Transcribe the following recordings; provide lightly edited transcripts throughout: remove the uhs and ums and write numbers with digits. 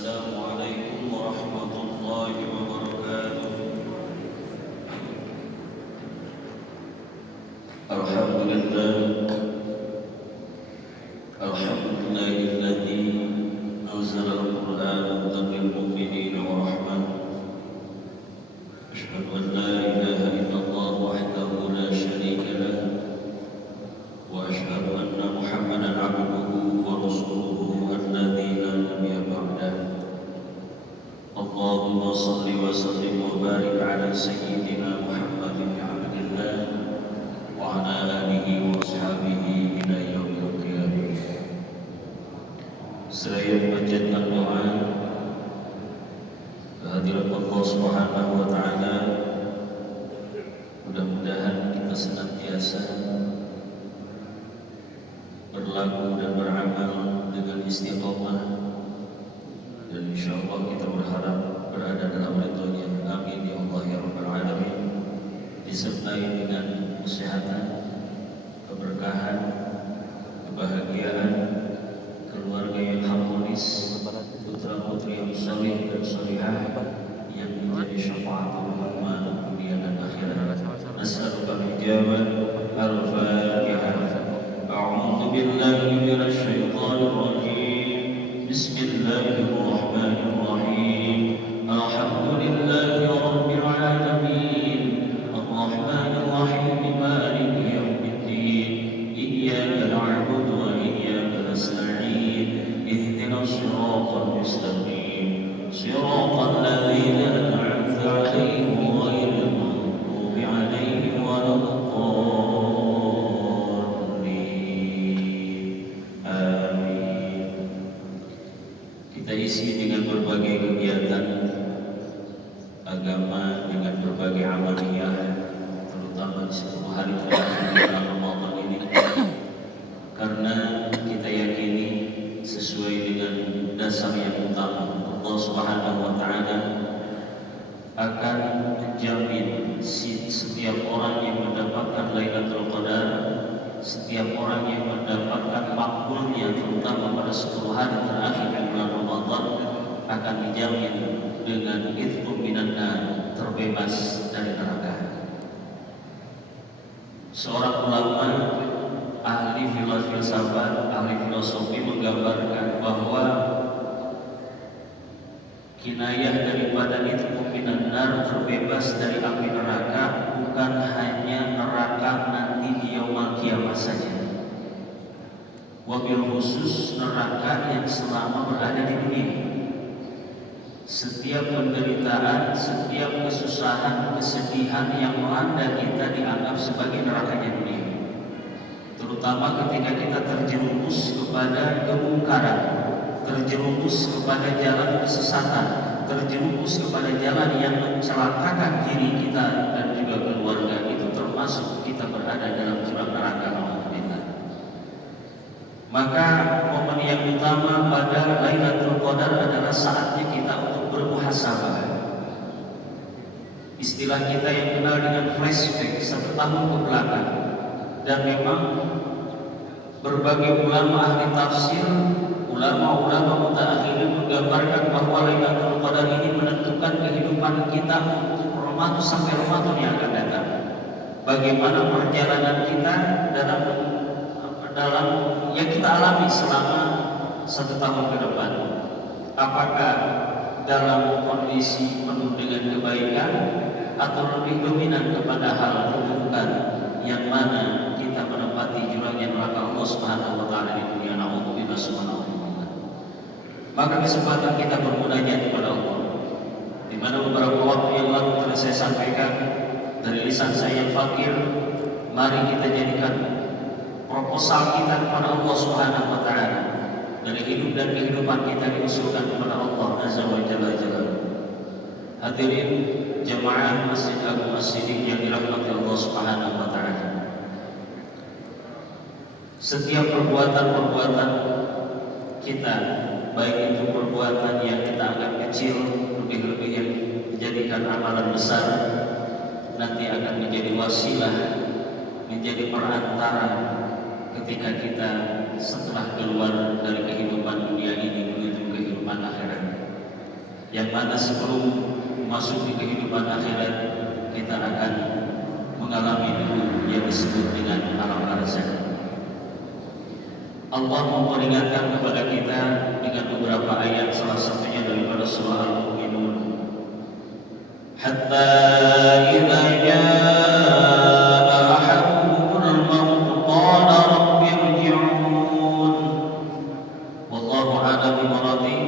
Assalamualaikum warahmatullahi wabarakatuh. Alhamdulillah, alhamdulillahilladzi anzala al-Qur'ana hudan lil mu'minina wa rahmah. Asyhadu an la ilaha illallah wahdahu la syarika lah wa asyhadu anna Muhammadan 'abduhu wa rasuluhu alladzi la nabiyya ba'dahu. Allahumma salli wa sallim wa barik ala sayyidina Muhammadin abdillah wa ala alihi wa ashabihi ila yaumil qiyamah. Saya panjatkan doa kehadirat Allah Subhanahu wa taala. Mudah-mudahan kita senantiasa berlaku dan beramal dengan istiqomah, dan insyaallah kita berharap berada dalam ridhonya. Amin ya Allah ya rabbal alamin. Disertai dengan kesehatan, keberkahan, kebahagiaan, keluarga yang harmonis, putra-putri yang saleh dan salihah yang menjadi syafaatul rahman dunia dan akhirat. Nas'aluka al-ijabah. Al-Fatihah. A'udzu billahi minasy syaithanir rajim. Bismillahirrahmanirrahim. Alhamdulillahi rabbil alamin. Arrahmanir rahim. Maliki yaumiddin. Iyyaka na'budu wa iyyaka nasta'in. Ihdinas siratal mustaqim. Siratal ladzina an'amta 'alaihim ghairil maghdubi 'alaihim waladdallin. Kita isi dengan berbagai kegiatan agama, dengan berbagai amaliyah, terutama di 10 hari terakhir bulan Ramadan ini, karena kita yakini sesuai dengan dasar yang utama, Allah Subhanahu wa taala akan menjamin setiap orang yang mendapatkan Lailatul Qadar, setiap orang yang mendapatkan makbulnya terutama pada 10 hari terakhir di bulan Ramadan akan dijamin dengan itqun minan nar, terbebas dari neraka. Seorang ulama ahli filsafat, ahli filosofi menggambarkan bahwa kinayah daripada itqun minan nar, terbebas dari api neraka, bukan hanya neraka nanti di yaumul kiamah saja, wabil khusus neraka yang selama berada di dunia. Setiap penderitaan, setiap kesusahan, kesedihan yang melanda kita dianggap sebagai nerakanya dunia, terutama ketika kita terjerumus kepada kemungkaran, terjerumus kepada jalan kesesatan, terjerumus kepada jalan yang mencelakakan diri kita dan juga keluarga. Itu termasuk kita berada dalam jurang neraka. Maka momen yang utama pada Lailatul Qadar adalah saatnya kita untuk bermuhasabah. Istilah kita yang kenal dengan flashback 1 tahun ke belakang. Dan memang berbagai ulama ahli tafsir, ulama-ulama mutaakhirin menggambarkan bahwa Lailatul Qadar ini menentukan kehidupan kita untuk Ramadan sampai Ramadan yang akan datang. Bagaimana perjalanan kita dalam yang kita alami selama 1 tahun ke depan. Apakah dalam kondisi penuh dengan kebaikan atau lebih dominan kepada hal keburukan, yang mana kita menempati jurangnya neraka Allah Subhanahu wa taala di dunia. Na'udzubillah subhanahu wa ta'ala. Maka kesempatan kita bermunajat kepada Allah, di mana beberapa waktu yang lalu telah saya sampaikan dari lisan saya yang fakir, mari kita jadikan proposal kita kepada Allah Subhanahu wa taala, dari hidup dan kehidupan kita diusulkan kepada Allah Azza wa Jalla. Hadirin jemaah Masjid Agung As-Siddiq yang dirahmati Allah Subhanahu wa taala. Setiap perbuatan-perbuatan kita, baik itu perbuatan yang kita anggap kecil, lebih-lebih yang dijadikan amalan besar, nanti akan menjadi wasilah, menjadi perantara ketika kita setelah keluar dari kehidupan dunia ini menuju kehidupan akhirat. yang mana sebelum masuk di kehidupan akhirat kita akan mengalami dulu yang disebut dengan alam barzakh. Allah memperingatkan kepada kita dengan beberapa ayat, salah satunya daripada surah Al-Mu'minun. Hatta idza jaa ahaduhumul maut qala rabbi irji'un. Wallahu a'lam bimuradih.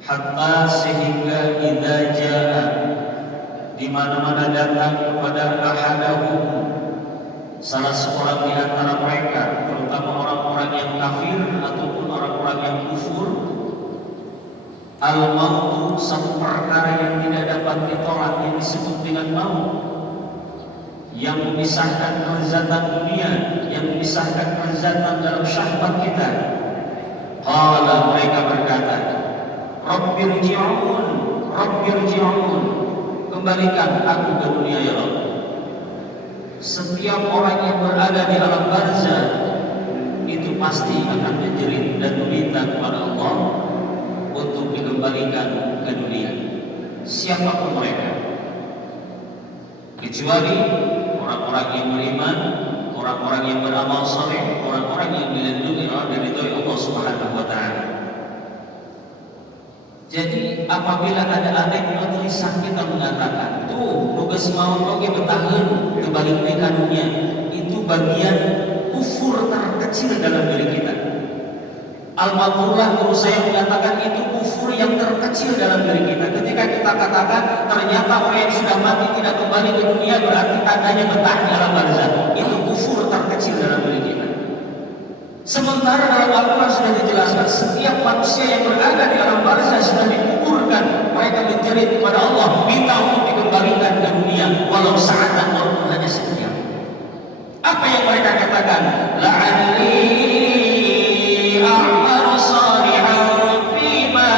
Hatta sehingga idza jaa, di mana-mana datang kepada ahadahum, salah seorang di antara mereka, terutama orang-orang yang kafir ataupun orang-orang yang kufur, al-mautu, satu perkara yang tidak dapat ditolak yang disebut dengan maut, yang memisahkan kelezatan dunia, yang memisahkan kelezatan dalam syahwat kita. Qala, mereka berkata, Rabbirji'un, Rabbirji'un, kembalikan aku ke dunia ya Allah. Setiap orang yang berada di alam barzakh itu pasti akan menjerit dan meminta kepada Allah untuk dikembalikan ke dunia, siapapun mereka, kecuali orang-orang yang beriman, orang-orang yang beramal saleh, orang-orang yang dilindungi dari Allah Subhanahu wa taala. Jadi apabila ada anekdot lisan kita mengatakan, tuh nugas mau oge betaheun kebalik ka dunia, itu bagian kufur terkecil dalam diri kita. Al-Maghfurlah guru saya mengatakan itu kufur yang terkecil dalam diri kita. Ketika kita katakan ternyata orang yang sudah mati tidak kembali ke dunia, berarti tandanya betah di alam barzakh. Itu kufur terkecil dalam diri kita. Sementara dalam Al-Quran sudah dijelaskan setiap manusia yang berada di alam barzakh sudah dikuburkan, mereka menjerit kepada Allah, minta untuk dikembalikan ke dunia walau sa'atan, walaupun hanya sekejap. Apa yang mereka katakan? La'alli a'malu shalihan fima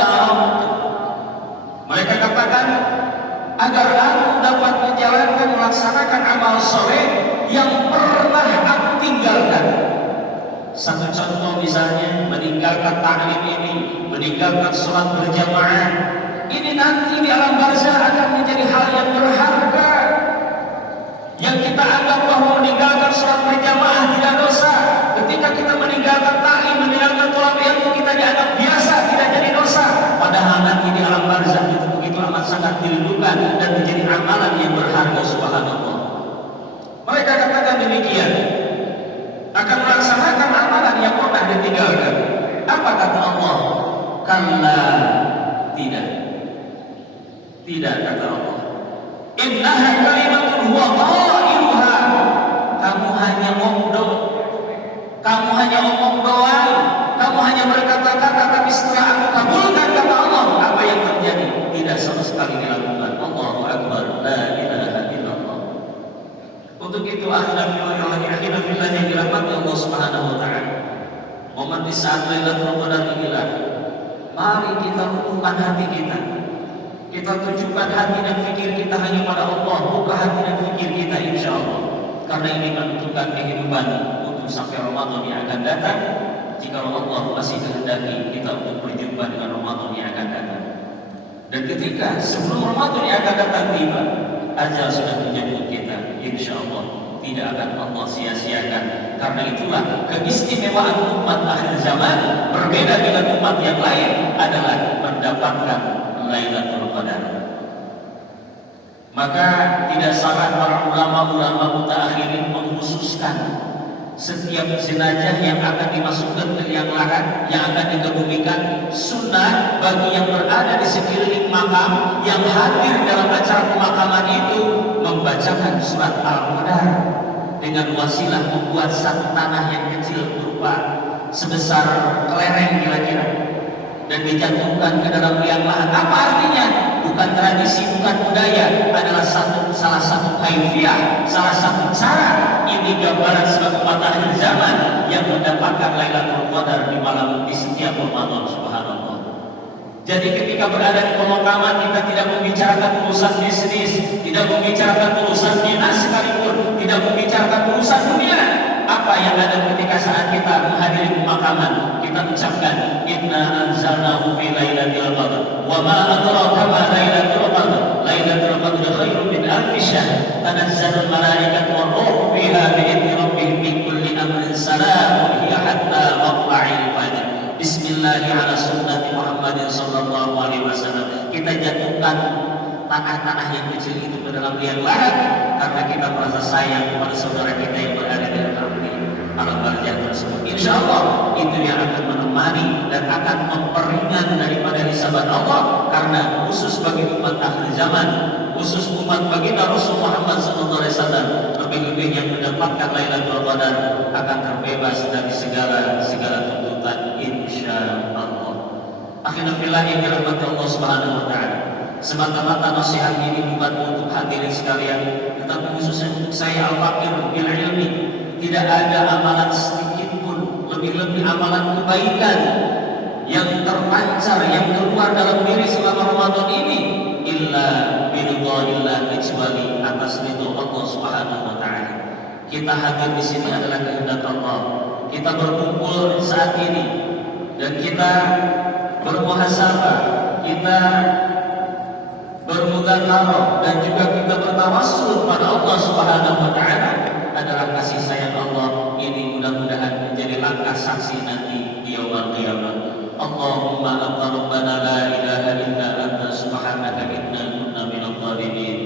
taraktu. Mereka katakan agar aku dapat menjalankan, melaksanakan amal soleh yang pernah aku tinggalkan. Satu contoh misalnya, meninggalkan ta'lim ini, meninggalkan sholat berjamaah, ini nanti di alam barzakh akan menjadi hal yang berharga. Yang kita anggap bahwa meninggalkan sholat berjamaah tidak dosa, ketika kita meninggalkan ta'lim, meninggalkan thalab ilmu, kita dianggap biasa, tidak jadi dosa. Padahal nanti di alam barzakh itu begitu amat sangat dirindukan dan menjadi amalan yang berharga. Subhanallah. Mereka katakan demikian, akan melaksanakan amalan yang pernah ditinggalkan. Apa kata Allah? Kalla, tidak. Tidak, kata Allah. Innaha kalimatun huwa qailuha. Kamu hanya ngomong, kamu hanya omong doang, kamu hanya berkata-kata, tapi setelah aku kabulkan kata Allah, apa yang terjadi? Tidak sama sekali dilakukan. Allahu Akbar, la ilaha illallah. Untuk itu akhirnya fillah yang dirahmati Allah Subhanahu wa taala, momen di saat Lailatul Qadar inilah, mari kita utuhkan hati kita. Kita tujukan hati dan fikir kita hanya pada Allah, buka hati dan fikir kita insyaallah. Karena ini menentukan kehidupan untuk sampai Ramadan yang akan datang. Jika Allah masih kehendaki kita untuk berjumpa dengan Ramadan yang akan datang. Dan ketika sebelum Ramadan yang akan datang tiba, ajal sudah menjemput kita, insyaallah tidak akan Allah sia-siakan. Karena itulah keistimewaan umat akhir zaman berbeda dengan umat yang lain adalah mendapatkan Lailatul Qadar. Maka tidak salah para ulama-ulama mutaakhirin mengkhususkan setiap jenazah yang akan dimasukkan ke liang lahat, yang akan dikebumikan, sunnah bagi yang berada di sekeliling makam, yang hadir dalam acara pemakaman itu, membacakan surat Al-Qadar dengan wasilah membuat satu tanah yang kecil berupa sebesar kelereng kira-kira dan dijatuhkan ke dalam liang lahat. Apa artinya? Bukan tradisi, bukan budaya, adalah salah satu kaifiah, salah satu cara. Ini gambaran sebagai umat akhir zaman yang mendapatkan Lailatul Qadar di malam di setiap Ramadan. Subhanallah. Jadi ketika berada di pemakaman, kita tidak membicarakan urusan bisnis, tidak membicarakan urusan dinas sekalipun, tidak membicarakan urusan dunia. Apa yang ada ketika saat kita menghadiri pemakaman? Kita ucapkan Inna anzalnahu fi lailatul Wa ma adraka ma lailatul qadr. Lailatul qadr khairun min alfi syahr. Tanazzalul malaikatu war ruhu fiha bi'izni rabbihim min kulli amrin salamun hiya hatta matla'il fajr. Bismillahirrahmanirrahim ala sunnati Muhammadin sallallahu alaihi wasallam. Kita jatuhkan tanah-tanah yang kecil itu ke dalam liang lahat karena kita merasa sayang kepada saudara kita yang berada di dalam alam barzah tersebut. Insya Allah itu yang akan menemani dan akan memperingan daripada hisaban Allah, karena khusus bagi umat akhir zaman, khusus umat baginda Rasul Muhammad SAW, lebih-lebih yang mendapatkan Lailatul Qadar akan terbebas dari segala tuntutan insya Allah. Akhirnya fillah yang dirahmati Allah Subhanahu wa taala. Semata-mata nasihat ini bukan untuk hadirin sekalian, tetapi khususnya untuk saya al-faqir bil ilmi. Tidak ada amalan sedikit pun, lebih-lebih amalan kebaikan yang terpancar, yang keluar dalam diri selama Ramadan ini, illa biridhanillah, kecuali atas ridho Allah Subhanahu wa taala. Kita hadir di sini adalah kehendak Allah. Kita berkumpul saat ini dan kita bermuhasabah, kita bermudzakarah dan juga kita bertawassul pada Allah Subhanahu wa taala adalah kasih sayang Allah. Ini mudah-mudahan menjadi langkah saksi nanti di yaumul qiyamah. Allahumma anta rabbana la ilaha illa anta subhanaka inna kunna minadh dhalimin.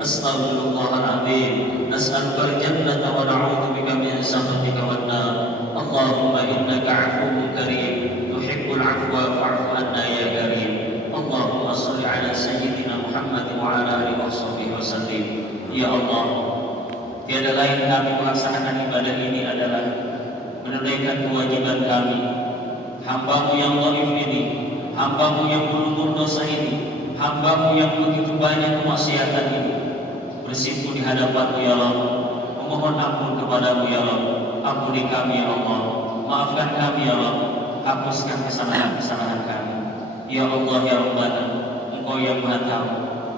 Astaghfirullahal azim. Nas'aluka al-jannata wa na'udzu bika min sakhatika wan nar. Allahumma innaka 'afuwwun karim tuhibbul 'afwa fa'fu anna ya karim. Allahumma shalli 'ala sayyidina Muhammad wa 'ala alihi wasallim. Ya Allah, tiada lain kami melaksanakan ibadah ini adalah menunaikan kewajiban kami. Hamba-Mu yang dhaif ini, hamba-Mu yang berlumur dosa ini, hamba-Mu yang begitu banyak kemaksiatan ini, bersimpuh di hadapan-Mu ya Allah, memohon ampun kepada-Mu ya Allah. Ampuni kami ya Allah, maafkan kami ya Allah, hapuskan kesalahan-kesalahan kami. Ya Allah ya Rabbana, Engkau yang Maha Tahu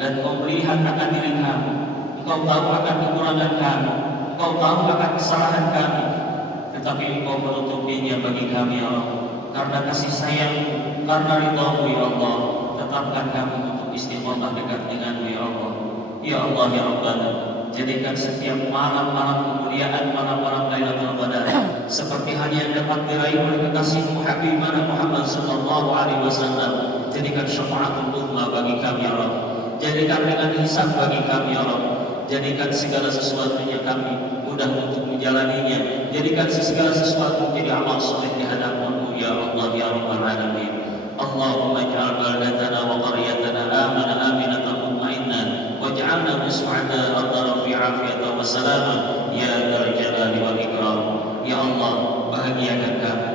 dan Engkau melihat akan diri kami. Engkau tahu akan kekurangan kami, Engkau tahu akan kesalahan kami, tetapi Engkau menutupinya bagi kami ya Allah. Karena kasih sayang, karena ridha-Mu ya Allah, tetapkan kami untuk istiqomah dekat dengan-Mu ya Allah. Ya Allah ya Rabbana, jadikan setiap malam-malam kemuliaan, malam-malam Lailatul Qadar seperti hal yang dapat diraih oleh kekasih-Mu Habibana Muhammad sallallahu alaihi wasallam. Jadikan syafaatul uzma bagi kami ya Allah. Jadikan dengan hisab bagi kami ya Allah. Jadikan segala sesuatunya kami mudah untuk menjalaninya. Jadikan segala sesuatu menjadi amal soleh di hadapan-Mu ya Allah ya Rabbal alamin. Allahumma ij'al baldatana wa qaryatana amana aminatan mutmainnah waj'alna mus'ada adara fi afiyatan wa salama ya dzal jalali wal ikram. Ya Allah, bahagiakan kami,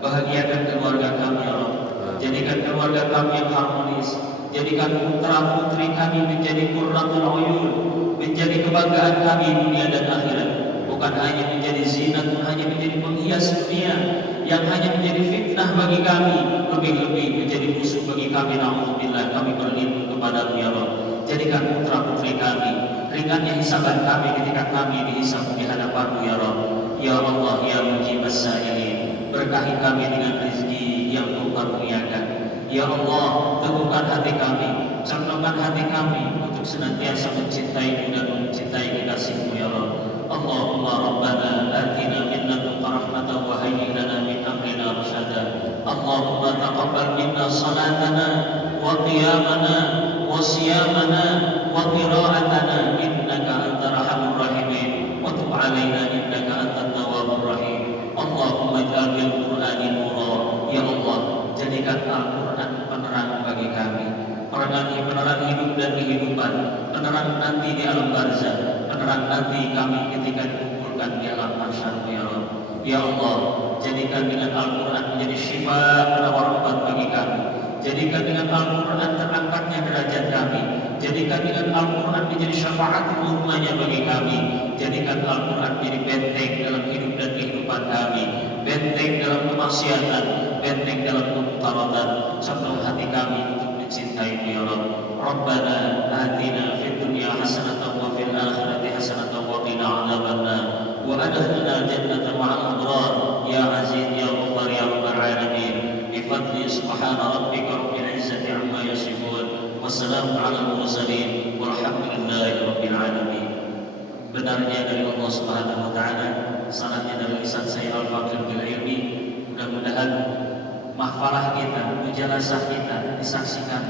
bahagiakan keluarga kami ya Allah. Jadikan keluarga kami yang harmonis. Jadikan putra-putri kami menjadi qurratul uyun, menjadi kebanggaan kami dunia dan akhirat. Bukan hanya menjadi zina, bukan hanya menjadi penghias dunia yang hanya menjadi fitnah bagi kami, lebih-lebih menjadi musuh bagi kami. Na'udzubillah, kami berlindung kepada-Mu ya Allah. Jadikan putra-putri kami ringannya hisaban kami ketika kami dihisab di hadapan-Mu ya Allah. Ya Allah ya mujibas sa'ilin, berkahi kami dengan rezeki yang Engkau karuniakan. Ya Allah, teguhkan hati kami, cernokkan hati kami untuk senantiasa mencintai-Mu dan mencintai kekasih-Mu ya Allah. Allahumma Rabbana atina min ladunka rahmatan wa hayyi lana min amrina rasyada. Allahumma taqabbal minna salatana wa qiyamana wa siyamana wa qira'atana innaka antal arhamur rahimin wa tub 'alaina innaka antat tawwabur rahim. Allahumma ij'al bil Qur'ani nura. Ya Allah, jadikan Al-Qur'an penerang bagi kami, penerang hidup dan kehidupan, penerang nanti di alam barzah, penerang nanti kami ketika dikumpulkan di alam mahsyar ya Allah. Ya Allah, jadikan dengan Al-Qur'an menjadi syifa dan rahmat bagi kami. Jadikan dengan Al-Qur'an terangkatnya derajat kami. Jadikan dengan Al-Qur'an menjadi syafaat umumnya bagi kami. Jadikan Al-Qur'an menjadi benteng dalam hidup dan kehidupan kami, benteng dalam kemaksiatan, benteng dalam kemudaratan, satu hati kami untuk mencintai-Mu ya Allah. Rabbana atina fid dunya hasanatan wa fil akhirati hasanatan wa qina adzabannar wa adkhilna jannata ma'al abrar ya aziz ya ghaffar ya rabbal alamin. Bi fadli subhana rabbika rabbil izzati amma yasifun wassalamu ala mursalin walhamdulillahi rabbil alamin. Benarnya dari Allah Subhanahu wa taala, salahnya dari lisan saya al-faqir bil ilmi. Mudah-mudahan mahfalah kita, mujalasah kita disaksikan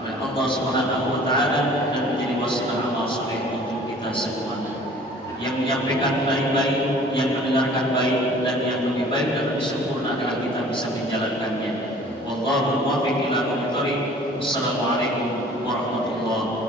oleh Allah Subhanahu wa taala dan menjadi wasilah amal soleh untuk kita semua. Yang menyampaikan baik-baik, yang mendengarkan baik, dan yang lebih baik dan lebih sempurna adalah kita bisa menjalankannya. Wallahul muwaffiq ila aqwamit thoriq. Wassalamualaikum warahmatullahi